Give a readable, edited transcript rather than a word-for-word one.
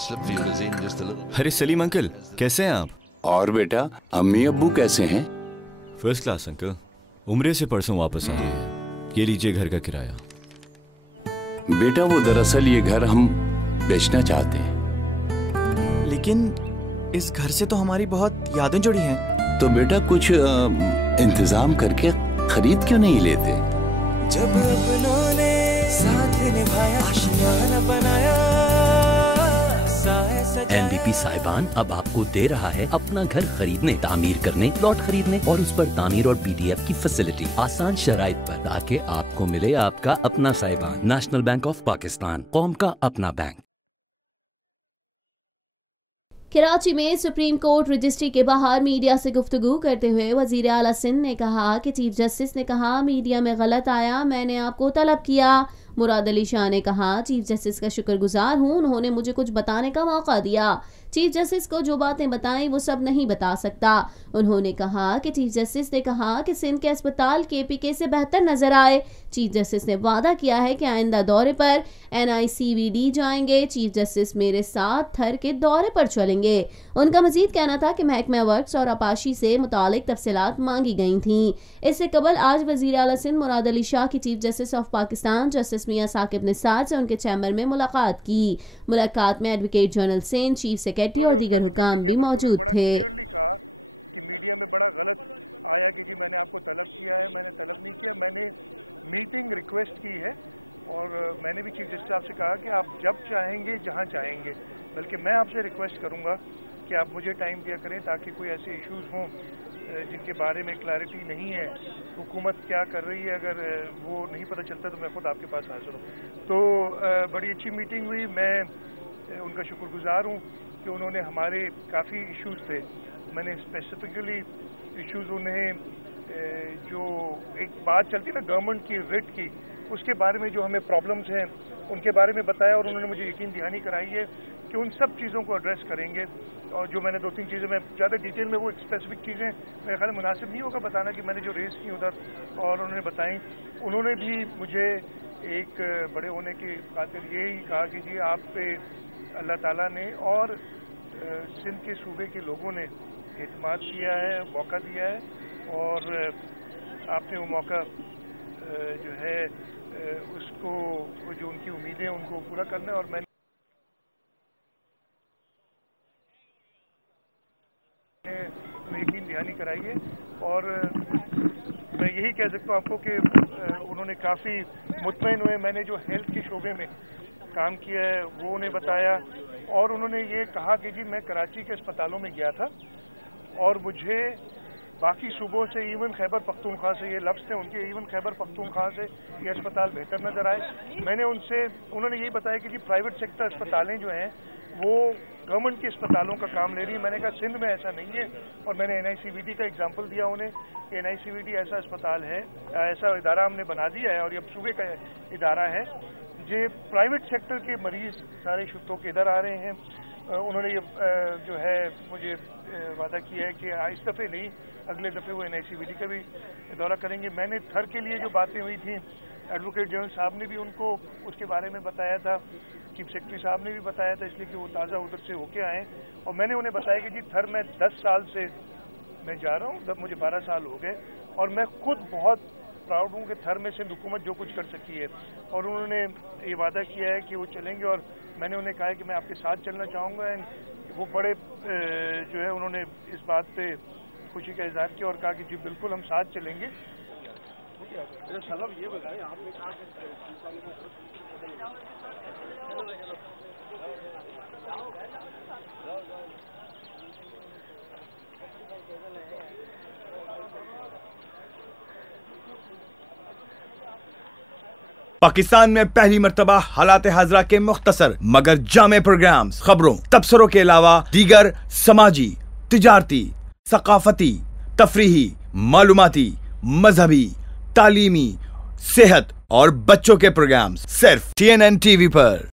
अरे सलीम अंकल, कैसे हैं आप? और बेटा, अम्मी अब्बू कैसे हैं? First class uncle. उम्रे से परसों वापस आए हैं। ये लीजिए घर का किराया। बेटा वो दरअसल ये घर हम बेचना चाहते हैं। लेकिन इस घर से तो हमारी बहुत यादें जुड़ी हैं। तो बेटा कुछ इंतजाम करके खरीद क्यों नहीं लेते? जब अपनों ने साथ निभाया, आशियाना बनाया, एनडीपी साहिबान अब आपको दे रहा है अपना घर खरीदने, तामीर करने, प्लॉट खरीदने और उस पर तामीर और पीडीएफ की फैसिलिटी आसान शराइत पर, ताकि आपको मिले आपका अपना साहिबान। नेशनल बैंक ऑफ पाकिस्तान, कौम का अपना बैंक। कराची में सुप्रीम कोर्ट रजिस्ट्री के बाहर मीडिया से गुफ्तगू करते हुए वजीर आला सिंध ने कहा कि चीफ जस्टिस ने कहा मीडिया में गलत आया, मैंने आपको तलब किया। मुराद अली शाह ने कहा चीफ जस्टिस का शुक्रगुजार हूं, उन्होंने मुझे कुछ बताने का मौका दिया। चीफ जस्टिस को जो बातें बताएं वो सब नहीं बता सकता। उन्होंने कहा कि चीफ जस्टिस ने कहा कि सिंध के अस्पताल केपीके से बेहतर नजर आए। चीफ जस्टिस ने वादा किया है कि आइंदा दौरे पर NICVD जाएंगे। चीफ जस्टिस मेरे साथ थर के दौरे पर चलेंगे। उनका मजीद कहना था कि महकमा वर्क्स और अपाशी से मुतालिक तफसीलात मांगी गई थीं। इससे कबल आज वजीर आला सिंध मुराद अली शाह की chief justice of Pakistan justice Mian Saqib Nisar से उनके चैम्बर में मुलाकात की। मुलाकात में advocate general Sindh, chief secretary और दीगर हुकाम भी मौजूद थे। कि मीडिया में बड़ा गलत आया कि जी मैंने आपको तलब किया है, मैंने तलब नहीं किया, मैंने मीटिंग रिक्वेस्ट की है और मैंने भी चीफ जस्टिस साहब से कहा कि आप जब चाहेंगे जहां चाहेंगे, बल्कि मैं आपसे रिक्वेस्ट करूंगा कि आप मुझे टाइम दिया करें ताकि कोई ऐसे इश्यूज हों जिनके बारे में क्लैरिटी नहीं है, हुकूमत क्या कर रही है, अगर वो नहीं पता चलता तो मैं खुद आपके पास हाजिर हूँ। तो बड़ी अच्छी मीटिंग हुई। मैं उनका शुक्रगुजार हूँ कि उन्होंने हमारे काफ़ी इश्यूज थे, मैंने स्पेसिफिकली इश्यूज उन्हें जो एक बात चलती ना गवर्नमेंट की रिट की, उसके बारे में जो हमें प्रॉब्लम्स हैं उनके बारे में बताया और उन्होंने मुझे यकीन दहानी कराई है कि उन सब चीज़ों को एड्रेस करेंगे। और जो मैंने 2-3 चीज़ें, मैं ज़्यादा डिटेल में वो स्पेसिफिक चीज़ें मेरे ख्याल मुनासिब नहीं होगा बताना कि मैंने जो रेस की उधर और उन्होंने बताई। उन्होंने भी मुझे एक बड़े होने की खातिर यही कहा कि जी आप पे अल्लाह ताला ने और सिंध के सूबे के लोगों ने एतमाद किया है, मौका दिया है और आपने वो मौका जो है उसको, जो उनकी उम्मीदें उनको पूरा करना है। और मैंने यकीन दहानी कराई है और मैं यही कह सकता हूँ आपको कि उन्होंने काफ़ी मुतमईन हुए। मैंने जो हेल्थ के शोबे में काम किया है वो उन्हें बताया और उन्होंने ये कहा कि जी मैं कराची के अस्पतालों में गया था और मुझे बाकी सूबों से, इवन खैबर पख्तूनख्वा से, ये लफ्ज़ थे उनके, इवन खैबर पख्तूनख्वा से ये अस्पताल बेहतर नज़र आए। मैंने उन्होंने यही बताया कि जी प्राइवेट सेक्टर अस्पतालें जो हैं वो गवर्नमेंट के अस्पतालों का काम ले रही है। मैंने कहा सिंध में ऐसा नहीं है और मैंने NICVD का एग्जांपल दिया उन्हें कि NICVD ऐसा अस्पताल है, ऐसा इदारा हमने बना दिया है और ये सूबे का इदारा है जो प्राइवेट सेक्टर के मरीज़ सारे शुक्रों के इधर आ रहे हैं। उन्होंने ये जो है मुझे वादा किया है कि इस दफ़े नहीं, अगले दफ़े वो NICVD का भी दौरा करेंगे। मैंने थर के लिए जो बातें हुई थी, एडवोकेट जनरल साहब ने भी उनको उसके बारे में बताया था, चीफ सेक्रेटरी साहब ने भी बताया था, इसलिए कि वो ताज़ा उधर से होके आए और मैंने उन्हें बताया कि जी थर में 10 साल से मैं जा रहा हूँ, मुझे 12 साल हो गए और मैं खुद बहुत प्राउड हूँ कि थर में सिंध हुकूमत जो कुछ कर सकी है। और उन्होंने ये वादा किया है कि वो चलेंगे और मैंने उन्हें कहा कि मैं आपके साथ चलना चाहूँगा। एंड वो बड़े जो है उन्होंने इस बात पे खुशी का इजहार किया और कहा कि जी बिल्कुल हम साथ चलेंगे। ये बताएं आपने कहा पाकिस्तान में पहली मर्तबा हालात हाजरा के मुख्तसर मगर जामे प्रोग्राम्स, खबरों, तबसरों के अलावा दीगर समाजी, तिजारती, सकाफती, तफरीही, मालूमाती, मजहबी, तालीमी, सेहत और बच्चों के प्रोग्राम्स सिर्फ TNN TV पर।